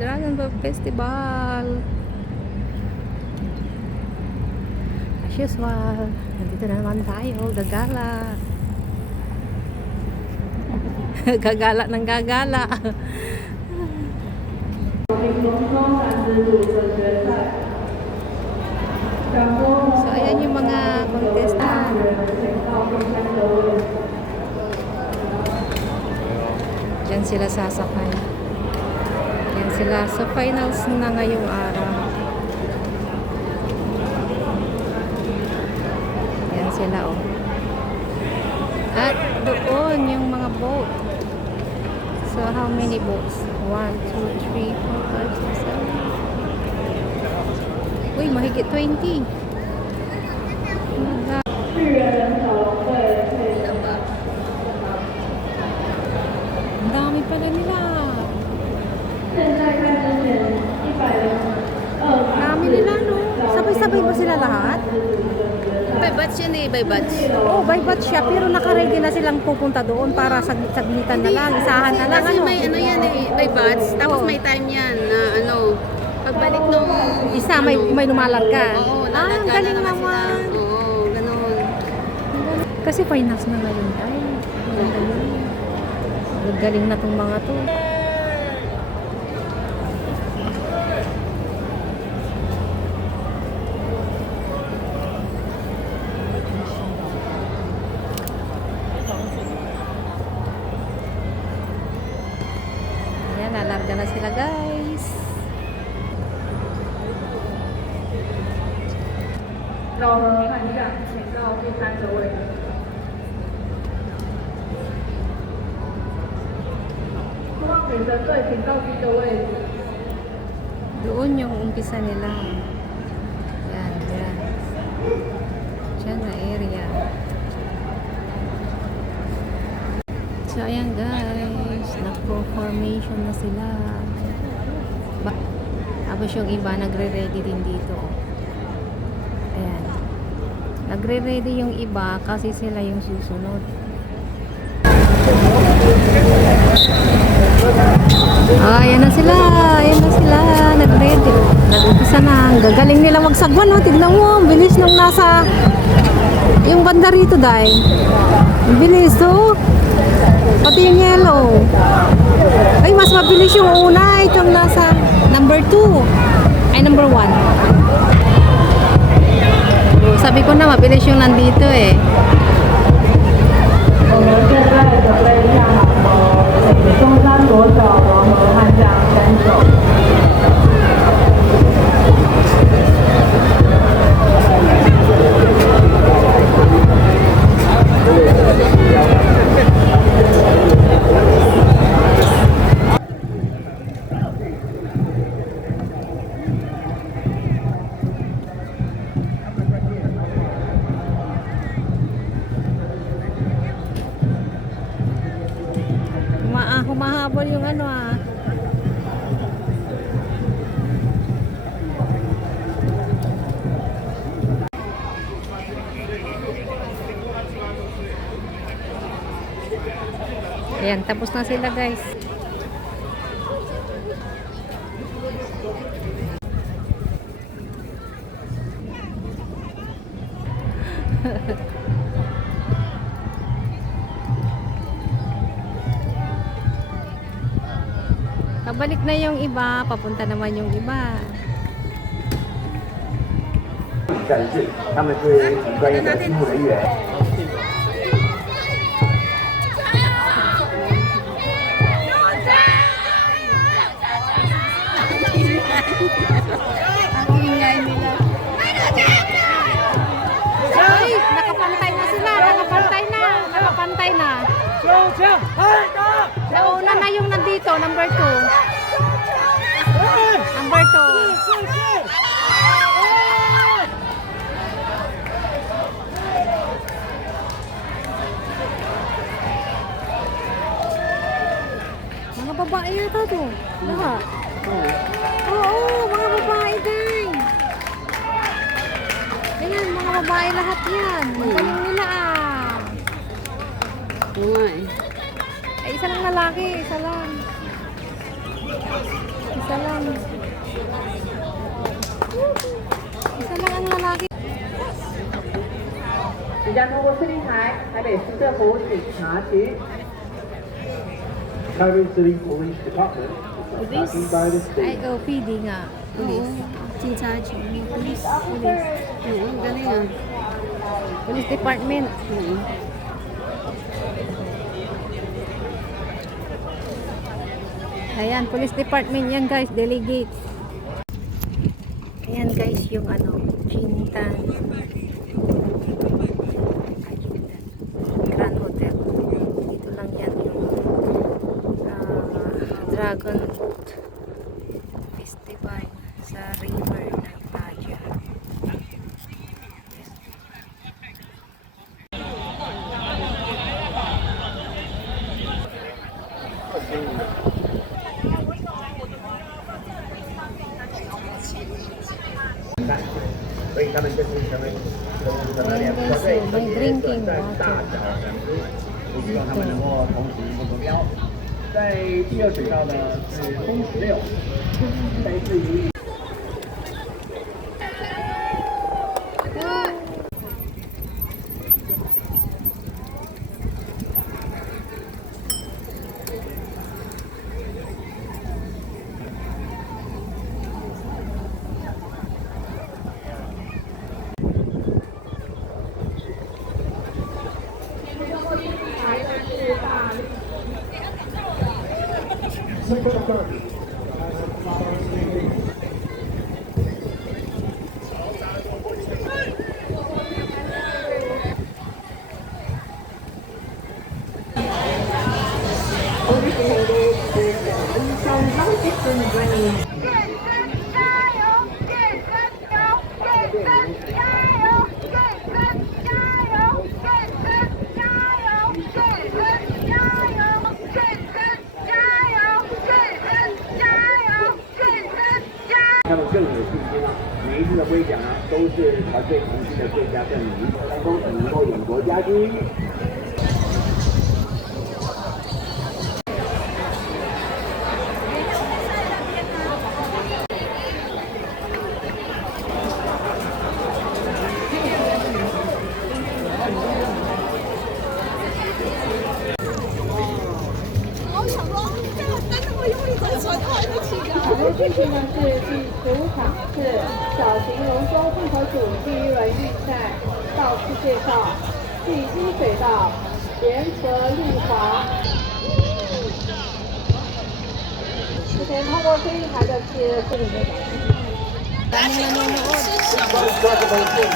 Dragon Boat Festival. As usual, nandito na naman tayo, gagala. Gagala ng gagala. So, ayan yung mga contestant. Diyan sila sasakay. Diyan sila sa finals na ngayong araw. Diyan sila, oh. At doon yung mga boat. So, how many boats? 1, 2, 3, 4, 5, 6, 7. Uy, mahigit 20. Ang dami pala nila. Dami nila, no? Sabay-sabay ba sila lahat? By batch yan eh, by batch. Oh, by batch siya. Pero nakaready na silang pupunta doon para saglitan na lang, isahan na lang. Kasi Ano? may ano yan eh, by batch. Tapos may time yan na ano, pagbalik nung Isa, may lumalarga. Oo, Ah, ang lalagyan galing na naman sila. naman. Oo, ganun. Kasi finals na ngayon tayo. Galing na tong mga to. Ayan, nalarga na sila, guys. Doon yung umpisa nila. Yan, yan. Diyan na area. So, ayan guys. Nag-formation na sila. Tapos yung iba, nagre-ready din dito. Ayan. Nagre-ready yung iba kasi sila yung susunod. Ah, ayan na sila. Ayan na sila. Nag-ready. Nag-umpisa na. Ang gagaling nila magsagwan. Oh. Tignan mo. Ang bilis nung nasa yung banda rito, Day. Ang bilis, oh. Pati yung yellow. Ay, mas mabilis yung una. Ito yung nasa number 2. Ay, number 1. Sabi ko na, mabilis yung nandito, eh. Humahabol yung ano, ah. Ayan, tapos na sila, guys. Pabalik na yung iba, papunta naman yung iba. 展示他们是专业的医护人员。Ay, nakapantay na sila, nakapantay na. Nauna na yung nandito, number 2. Number 2. Mga babae yata to. Lahat. Oo, mga babae din. Ayan, mga babae lahat yan. Ang galing nila, ah. Oo nga eh. Ay, isa lang lalaki, isa lang. Isa lang. 即将通过司令台，台北市政府警察局。 Taipei City Police Department is backing by the Ay, state. PD nga. Police. Chinchachi. Police. Oo, galing ah. Police Department. Ayan, Police Department yan guys, delegates. Ayan guys, yung ano, Jintan. Grand Hotel. Dito lang yan yung Dragon Boat Festival sa river ng Baja. May drinking 大 water. 小两支，我希望他们能够同时目标。在第二水道呢是东16，类似于。 他们更有信心了。每一次的挥奖啊，都是团队成绩的最佳证明。恭喜能够赢国家第一。进行的是第15场次小型龙舟混合组第1轮预赛，道次介绍：第一水道联合利华。目前通过司令台的是这里面。 Daming nanonood.